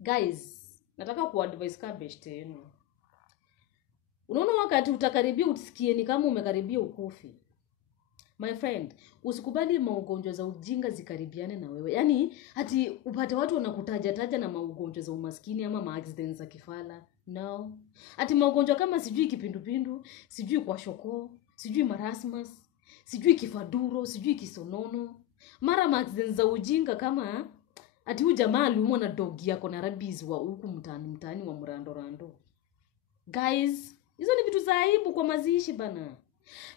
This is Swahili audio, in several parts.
Guys, nataka kuadvise kabeshte yenu. Unaona wakati utakaribia usikie ni kama umekaribia ukufi. My friend, usikubali maugonjwa za ujinga zikaribiane na wewe. Yaani ati upate watu wanakutaja na maugonjwa za umaskini ama ma-accidents za kifala. No. Ati maugonjwa kama sijui kipindupindu, sijui kwa shoko, sijui marasmus, sijui kifaduro, sijui kisonono. Mara ma-accidents za ujinga kama ati huyu jamaa aliumwa na dogi yako na rabies wa huku mtaani wa mrando. Guys, hizo ni vitu za aibu kwa mazishi bana.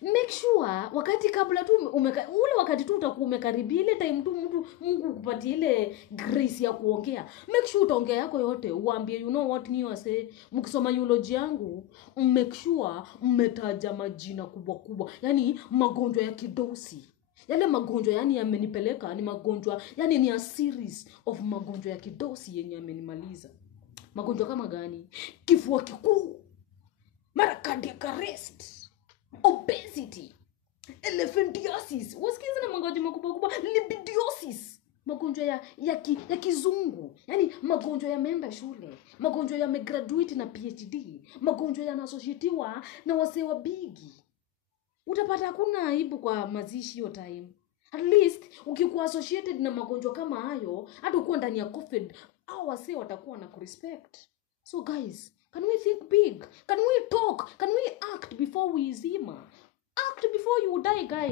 Make sure wakati kabla tu ule wakati tu utakuwa umekaribia ile time tu Mungu kupatia ile grace ya kuongea. Make sure utaongea yako yote uambie you know what you say. Mkisoma eulogy yangu, make sure mmetaja majina kubwa. Yaani magonjwa ya kidosi. Yale magonjwa yani yamenipeleka ni magonjwa yani ni a series of magonjwa ya kidosi yenye yamenimaliza. Magonjwa kama gani? Kifua kikuu, mara cardiac arrest, obesity, elephantiasis, wasikiza na magonjwa makubwa, lipidiosis, magonjwa ya kizungu, yani magonjwa yameenda shule, magonjwa yamegraduate na PhD, magonjwa yanaasociatiwa na wasee wa bigi. Utapata hakuna aibu kwa mazishi hiyo time. At least ukikuwa associated na magonjwa kama hayo, hata ukiwa ndani ya COVID, hao wasee watakuwa na kurespect. So guys, can we think big? Can we talk? Can we act before we zima? Act before you die, guys.